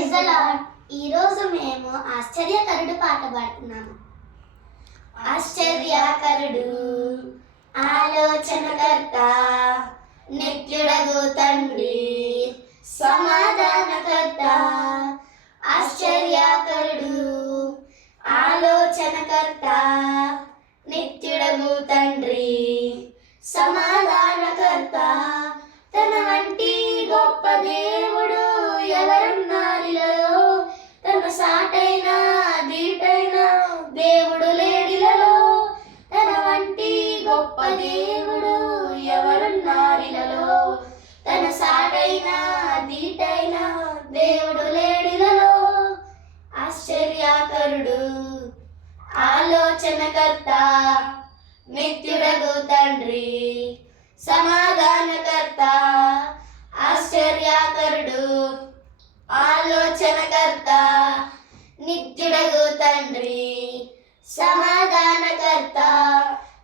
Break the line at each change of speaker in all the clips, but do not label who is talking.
Praise the ఈరోజు మేము ఆశ్చర్యకరుడు పాట పాడుతున్నాము. ఆశ్చర్యకరుడు ఆలోచనకర్త నిత్యుడగు తండ్రి సమాధానకర్త. ఆశ్చర్యకరుడు ఆలోచనకర్త నిత్యుడగు తండ్రి సమాధానకర్త. సాటైన దీటైన దేవుడు లేడిలలో తన వంటి గొప్ప దేవుడు ఎవరున్నారిలలో తన సాటైన దీటైన దేవుడు లేడిలలో ఆశ్చర్యకరుడు ఆలోచనకర్త నిత్యుడగు తండ్రి సమాధానకర్త ఆశ్చర్యకరుడు ఆలో నిత్యుడగు తండ్రి సమాధానకర్త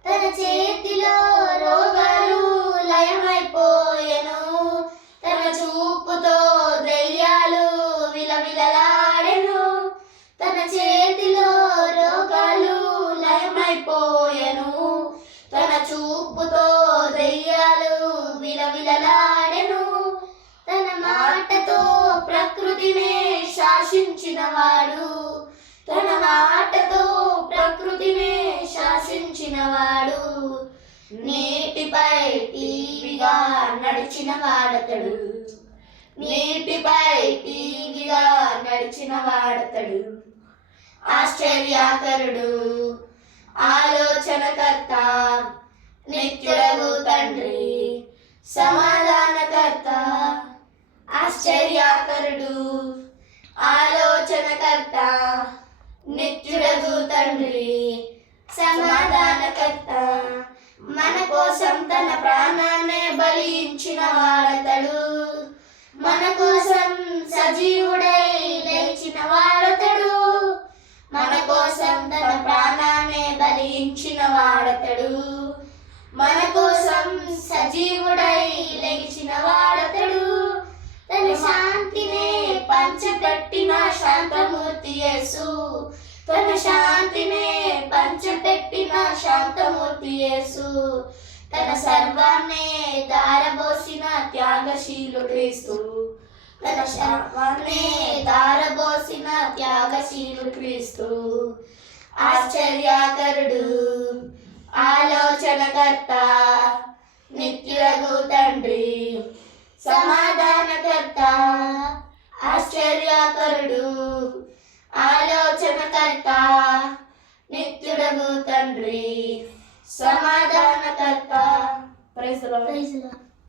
తన చేతిలో రోగాలు లయమైపోయెను. తన చూపుతో దెయ్యాలు విలవిలలాడెను. తన చేతిలో రోగాలు లయమైపోయెను. తన చూపుతో దెయ్యాలు విలవిలలాడెను. తన మాటతో ప్రకృతినే శాసించినవాడు. తన మాటతో ప్రకృతినే శాసించినవాడు. నీటిపై టీవిగా నడిచిన వాడతడు నీటిపై టీవిగా నడిచిన వాడతడు ఆశ్చర్యాకరుడు ఆలోచనకర్త నిత్యుడగు తండ్రి సమాధానకర్త ఆశ్చర్యాకరుడు నిత్యుడగు తండ్రి. సమాధానకర్త. మన కోసం తన ప్రాణాన్నే బలించిన వాడతడు మన కోసం సజీవుడై లేచిన వాడతడు మన కోసం తన ప్రాణాన్నే బలించిన వాడతడు మన కోసం సజీవుడై లేచిన వాడతడు తన శాంతినే పంచపెట్టిన శాంతమూర్తి యేసు. తన శాంతినే పంచపెట్టిన శాంతమూర్తి యేసు. తన సర్వాన్నే దారబోసిన త్యాగశీలు క్రీస్తు. తన సర్వాన్నే దారబోసిన త్యాగశీలు క్రీస్తు. ఆశ్చర్యకరుడు ఆలోచనకర్త నిత్యులకు తండ్రి సమాధానకర్త ఆశ్చర్యాకరుడు ఆలోచనకర్త నిత్యుడగు తండ్రి. సమాధానకర్త ప్రైజ్
ప్రైజ్ లార్డ్.